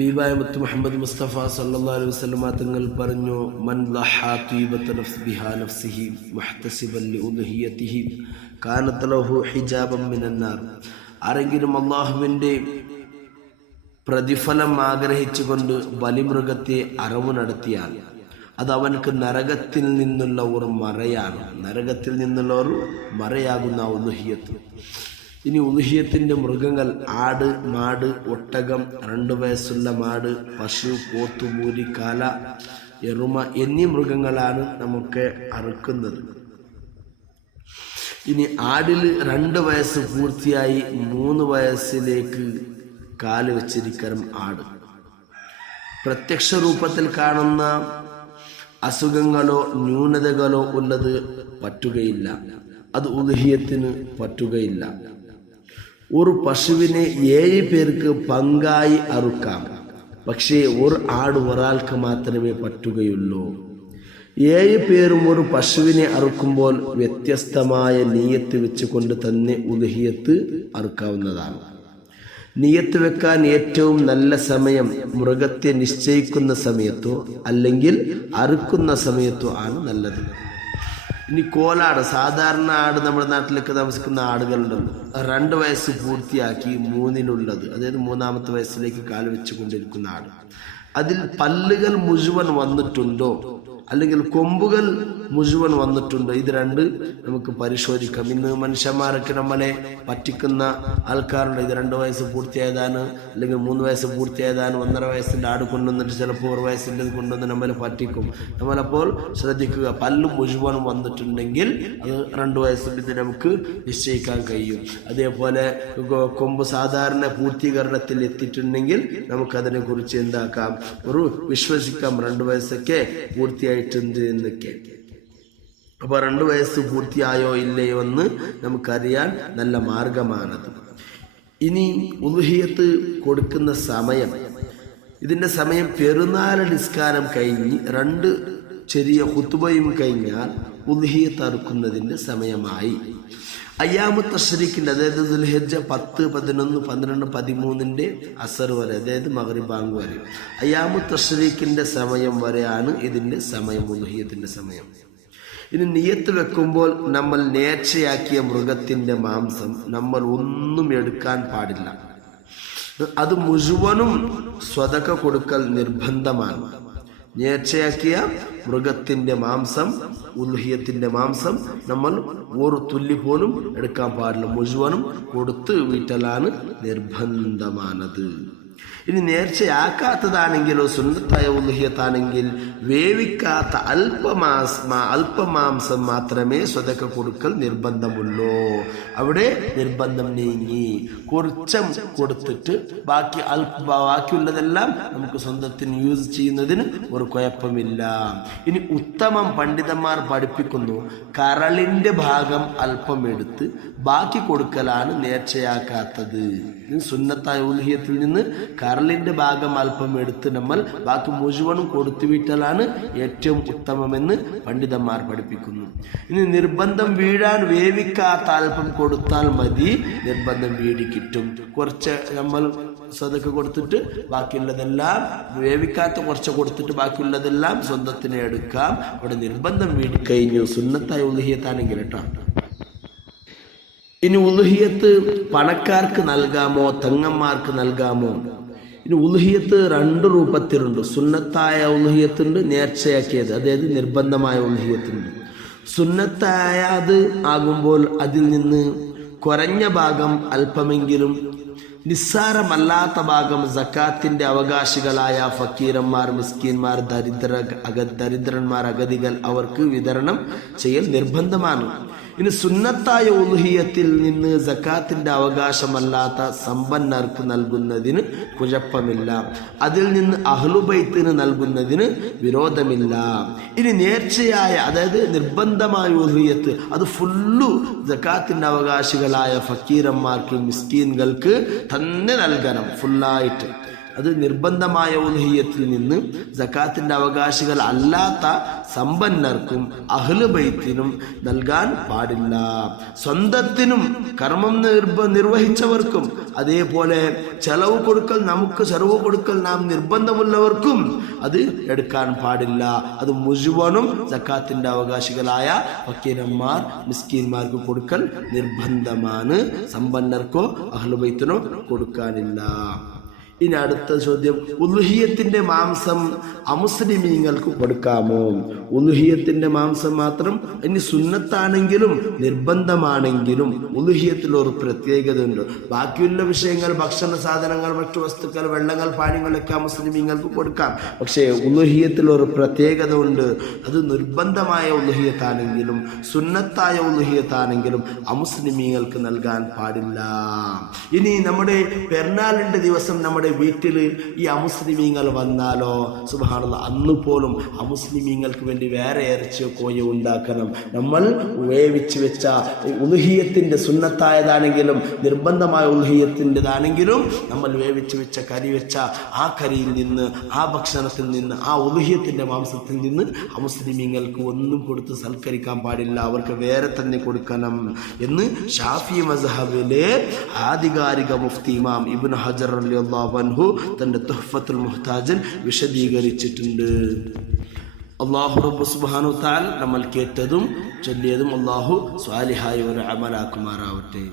ഹബീബായ മുത്ത് മുഹമ്മദ് മുസ്തഫ സല്ലല്ലാഹു അലൈഹി വസല്ലം തങ്ങൾ പറഞ്ഞു, മൻ ലഹാ തീബത നഫ്സ് ബിഹാ നഫ്സിഹി മുഹ്തസിബൻ ലിഉദ്ഹിയതിഹി കാനത് ലഹു ഹിജാബൻ മിനന്നാർ. ആരെങ്കിലും അല്ലാഹുവിൻ്റെ പ്രതിഫലം ആഗ്രഹിച്ചുകൊണ്ട് ബലിമൃഗത്തെ അറവ് നടത്തിയാൽ അത് അവനക്ക് നരകത്തിൽ നിന്നുള്ള ഒരു മറയാണ്. നരകത്തിൽ നിന്നുള്ള ഒരു മറയാകുന്ന ഉദ്ഹിയത്ത്. ഇനി ഉദ്ഹിയത്തിൻ്റെ മൃഗങ്ങൾ ആട്, മാട്, ഒട്ടകം, 2 വയസ്സുള്ള മാട്, പശു, പോത്ത്, മൂരി, കാല, എറുമ എന്നീ മൃഗങ്ങളാണ് നമുക്ക് അറുക്കുന്നത്. ഇനി ആടിൽ 2 വയസ്സ് പൂർത്തിയായി 3 വയസ്സിലേക്ക് കാല് വെച്ചിരിക്കണം ആട്. പ്രത്യക്ഷ രൂപത്തിൽ കാണുന്ന അസുഖങ്ങളോ ന്യൂനതകളോ ഉള്ളത് പറ്റുകയില്ല, അത് ഉദ്ഹിയത്തിന് പറ്റുകയില്ല. ഒരു പശുവിനെ 7 പേർക്ക് പങ്കായി അറുക്കാം, പക്ഷേ ഒരു ആട് ഒരാൾക്ക് മാത്രമേ പറ്റുകയുള്ളൂ. 7 പേരും ഒരു പശുവിനെ അറുക്കുമ്പോൾ വ്യത്യസ്തമായ നിയത്ത് വെച്ചുകൊണ്ട് തന്നെ ഉദ്ഹിയത്ത് അറുക്കാവുന്നതാണ്. നിയത്ത് വെക്കാൻ ഏറ്റവും നല്ല സമയം മൃഗത്തെ നിശ്ചയിക്കുന്ന സമയത്തോ അല്ലെങ്കിൽ അറുക്കുന്ന സമയത്തോ ആണ് നല്ലത്. ഇനി കോലാട്, സാധാരണ ആട് നമ്മുടെ നാട്ടിലൊക്കെ താമസിക്കുന്ന ആടുകളുണ്ടല്ലോ, 2 വയസ്സ് പൂർത്തിയാക്കി 3-നുള്ളത്, അതായത് 3-ാമത്തെ വയസ്സിലേക്ക് കാല് വെച്ച് കൊണ്ടിരിക്കുന്ന ആട്, അതിൽ പല്ലുകൾ മുഴുവൻ വന്നിട്ടുണ്ടോ അല്ലെങ്കിൽ കൊമ്പുകൾ മുഴുവൻ വന്നിട്ടുണ്ടോ, ഇത് 2 നമുക്ക് പരിശോധിക്കാം. ഇന്ന് മനുഷ്യന്മാരൊക്കെ നമ്മളെ പറ്റിക്കുന്ന ആൾക്കാരുണ്ട്. ഇത് 2 വയസ്സ് പൂർത്തിയായതാണ് അല്ലെങ്കിൽ 3 വയസ്സ് പൂർത്തിയായതാണ്, 1.5 വയസ്സിൻ്റെ ആട് കൊണ്ടുവന്നിട്ട് ചിലപ്പോൾ 1 വയസ്സിൻ്റെ കൊണ്ടുവന്ന് നമ്മളെ പറ്റിക്കും. നമ്മളപ്പോൾ ശ്രദ്ധിക്കുക, പല്ല് മുഴുവൻ വന്നിട്ടുണ്ടെങ്കിൽ അത് 2 വയസ്സിൽ ഇത് നമുക്ക് നിശ്ചയിക്കാൻ കഴിയും. അതേപോലെ കൊമ്പ് സാധാരണ പൂർത്തീകരണത്തിൽ എത്തിയിട്ടുണ്ടെങ്കിൽ നമുക്കതിനെ കുറിച്ച് എന്താക്കാം, ഒരു വിശ്വസിക്കാം 2 വയസ്സൊക്കെ പൂർത്തിയായി എന്നൊക്കെ. അപ്പൊ 2 വയസ്സ് പൂർത്തിയായോ ഇല്ലയോ എന്ന് നമുക്കറിയാൻ നല്ല മാർഗമാണത്. ഇനി ഉദ്ഹിയത്ത് കൊടുക്കുന്ന സമയം, ഇതിന്റെ സമയം പെരുന്നാൾ നിസ്കാരം കഴിഞ്ഞ് 2 ചെറിയ ഖുതുബയും കഴിഞ്ഞാൽ ഉദ്ഹിയത്ത് അറുക്കുന്നതിന്റെ സമയമായി. അയ്യാമു തശ്രീഖിന്റെ, അതായത് ദുൽഹിജ്ജ 10, 11, 12, 13 അസർ വരെ, അതായത് മഗ്രിബ് ബാങ്ക് വരെ, അയ്യാമു തശ്രീഖിന്റെ സമയം വരെയാണ് ഇതിന്റെ സമയം, ഉദ്ഹിയത്തിന്റെ സമയം. ഇനി നിയത്ത് വെക്കുമ്പോൾ നമ്മൾ നേർച്ചയാക്കിയ മൃഗത്തിന്റെ മാംസം നമ്മൾ ഒന്നും എടുക്കാൻ പാടില്ല. അത് മുഴുവനും സ്വതക്ക കൊടുക്കൽ നിർബന്ധമാണ്. നേർച്ചയാക്കിയ മൃഗത്തിന്റെ മാംസം, ഉദ്ഹിയത്തിന്റെ മാംസം നമ്മൾ ഒരു തുള്ളി പോലും എടുക്കാൻ പാടില്ല, മുഴുവനും കൊടുത്ത് വീട്ടലാണ് നിർബന്ധമാണത്. ഇനി നേർച്ചയാക്കാത്തതാണെങ്കിലോ സുന്നത്തായ ഉദ്ഹിയത്താണെങ്കിൽ വേവിക്കാത്ത അല്പമാംസം മാത്രമേ സ്വതക്ക കൊടുക്കൽ നിർബന്ധമുള്ളൂ. അവിടെ നിർബന്ധം നീങ്ങി. കുറച്ചും കൊടുത്തിട്ട് ബാക്കിയുള്ളതെല്ലാം നമുക്ക് സ്വന്തത്തിന് യൂസ് ചെയ്യുന്നതിന് ഒരു കുഴപ്പമില്ല. ഇനി ഉത്തമം പണ്ഡിതന്മാർ പഠിപ്പിക്കുന്നു, കരളിന്റെ ഭാഗം അല്പം എടുത്ത് ബാക്കി കൊടുക്കലാണ് നേർച്ചയാക്കാത്തത്. സുന്നത്തായ ഉദ്ഹിയത്തിൽ നിന്ന് കരളിന്റെ ഭാഗം അല്പം എടുത്ത് നമ്മൾ ബാക്കി മുഴുവനും കൊടുത്തു വിട്ടാലാണ് ഏറ്റവും ഉത്തമമെന്ന് പണ്ഡിതന്മാർ പഠിപ്പിക്കുന്നു. ഇനി നിർബന്ധം വീഴാൻ വേവിക്കാത്ത അല്പം കൊടുത്താൽ മതി, നിർബന്ധം വീടി കിട്ടും. കുറച്ച് നമ്മൾ സ്വതക്ക കൊടുത്തിട്ട് ബാക്കിയുള്ളതെല്ലാം, വേവിക്കാത്ത കുറച്ച് കൊടുത്തിട്ട് ബാക്കിയുള്ളതെല്ലാം സ്വന്തത്തിന് എടുക്കാം. അവിടെ നിർബന്ധം വീടി കഴിഞ്ഞു, സുന്നത്തായ ഉദ്ഹിയത്താണെങ്കിൽ കേട്ടോ. ഇനി ഉദ്ഹിയത്ത് പണക്കാർക്ക് നൽകാമോ തങ്ങന്മാർക്ക് നൽകാമോ? ഇനി ഉദ്ഹിയത്ത് 2 രൂപത്തിലുണ്ട്. സുന്നത്തായ ഉദ്ഹിയത്തുണ്ട്, നേർച്ചയാക്കിയത്, അതായത് നിർബന്ധമായ ഉദ്ഹിയത്തുണ്ട്. സുന്നത്തായത് ആകുമ്പോൾ അതിൽ നിന്ന് കുറഞ്ഞ ഭാഗം അല്പമെങ്കിലും, നിസ്സാരമല്ലാത്ത ഭാഗം സക്കാത്തിന്റെ അവകാശികളായ ഫക്കീരന്മാർ, മിസ്കീന്മാർ, ദരിദ്രന്മാർ, അഗതികൾ അവർക്ക് വിതരണം ചെയ്യൽ നിർബന്ധമാണ്. ഇനി സുന്നത്തായ ഉദ്ഹിയത്തിൽ നിന്ന് സക്കാത്തിന്റെ അവകാശമല്ലാത്ത സമ്പന്നർക്ക് നൽകുന്നതിന് കുഴപ്പമില്ല, അതിൽ നിന്ന് അഹ്ലുബൈത്തിന് നൽകുന്നതിന് വിരോധമില്ല. ഇനി നേർച്ചയായ, അതായത് നിർബന്ധമായ ഉദ്ഹിയത്ത്, അത് ഫുള്ളു സക്കാത്തിന്റെ അവകാശികളായ ഫക്കീരന്മാർക്ക്, മിസ്കീൻകൾക്ക് തന്നെ നൽകണം ഫുള്ളായിട്ട്. അത് നിർബന്ധമായ ഉൽഹിയത്തിൽ നിന്ന് സകാത്തിന്റെ അവകാശികൾ അല്ലാത്ത സമ്പന്നർക്കും അഹ്ലു ബൈത്തിനും നൽകാൻ പാടില്ല. സ്വന്തത്തിനും കർമ്മം നിർവഹിച്ചവർക്കും അതേപോലെ ചെലവ് കൊടുക്കൽ, നമുക്ക് ചെലവ് കൊടുക്കൽ നാം നിർബന്ധമുള്ളവർക്കും അത് എടുക്കാൻ പാടില്ല. അത് മുഴുവനും സക്കാത്തിന്റെ അവകാശികളായ ഫക്കീരന്മാർ, മിസ്കീന്മാർക്ക് കൊടുക്കൽ നിർബന്ധമാണ്. സമ്പന്നർക്കോ അഹ്ലു ബൈത്തിനോ കൊടുക്കാനില്ല. ഇനി അടുത്ത ചോദ്യം, ഉലുഹിയത്തിന്റെ മാംസം അമുസ്ലിമീങ്ങൾക്ക് കൊടുക്കാമോ? ഉലുഹിയത്തിന്റെ മാംസം മാത്രം, ഇനി സുന്നത്താണെങ്കിലും നിർബന്ധമാണെങ്കിലും ഉലുഹിയത്തിൽ ഒരു പ്രത്യേകത ഉണ്ട്. ബാക്കിയുള്ള വിഷയങ്ങൾ, ഭക്ഷണ സാധനങ്ങൾ, മറ്റു വസ്തുക്കൾ, വെള്ളങ്ങൾ, പാനീയങ്ങളൊക്കെ അമുസ്ലിമീങ്ങൾക്ക് കൊടുക്കാം. പക്ഷേ ഉലുഹിയത്തിൽ ഒരു പ്രത്യേകത ഉണ്ട്. അത് നിർബന്ധമായ ഉലുഹിയത്താണെങ്കിലും സുന്നത്തായ ഉലുഹിയത്താണെങ്കിലും അമുസ്ലിമീങ്ങൾക്ക് നൽകാൻ പാടില്ല. ഇനി നമ്മുടെ പെരുന്നാളിന്റെ ദിവസം നമ്മുടെ വീട്ടില് ഈ അമുസ്ലിമീങ്ങൾ വന്നാലോ, സുബ്ഹാനല്ലാഹ്, അന്ന് പോലും അമുസ്ലിമീങ്ങൾക്ക് വേണ്ടി വേറെ ഇറച്ചിയോ കോയോ ഉണ്ടാക്കണം. നമ്മൾ വേവിച്ച് വെച്ച ഉലുഹിയത്തിന്റെ സുന്നത്തായതാണെങ്കിലും നിർബന്ധമായ ഉലുഹിയത്തിൻ്റെതാണെങ്കിലും നമ്മൾ വേവിച്ച് വെച്ച കരി വെച്ച ആ കരിയിൽ നിന്ന്, ആ ഭക്ഷണത്തിൽ നിന്ന്, ആ ഉലുഹിയത്തിന്റെ മാംസത്തിൽ നിന്ന് അമുസ്ലിമീങ്ങൾക്ക് ഒന്നും കൊടുത്ത് സൽക്കരിക്കാൻ പാടില്ല. അവർക്ക് വേറെ തന്നെ കൊടുക്കണം എന്ന് ഷാഫി മസ്ഹബിലെ ആധികാരിക മുഫ്തി ഇമാം ഇബ്നു ഹജർ റളിയല്ലാഹു അൻഹു തന്റെ തുഹ്ഫത്തുൽ മുഹ്താജിൽ വിശദീകരിച്ചിട്ടുണ്ട്. അല്ലാഹു റബ്ബ് സുബ്ഹാനഹു വ തആല നമ്മൾ കേട്ടതും ചൊല്ലിയതും അല്ലാഹു സ്വാലിഹായ ഒരു അമലാക്കുമാറാവട്ടെ.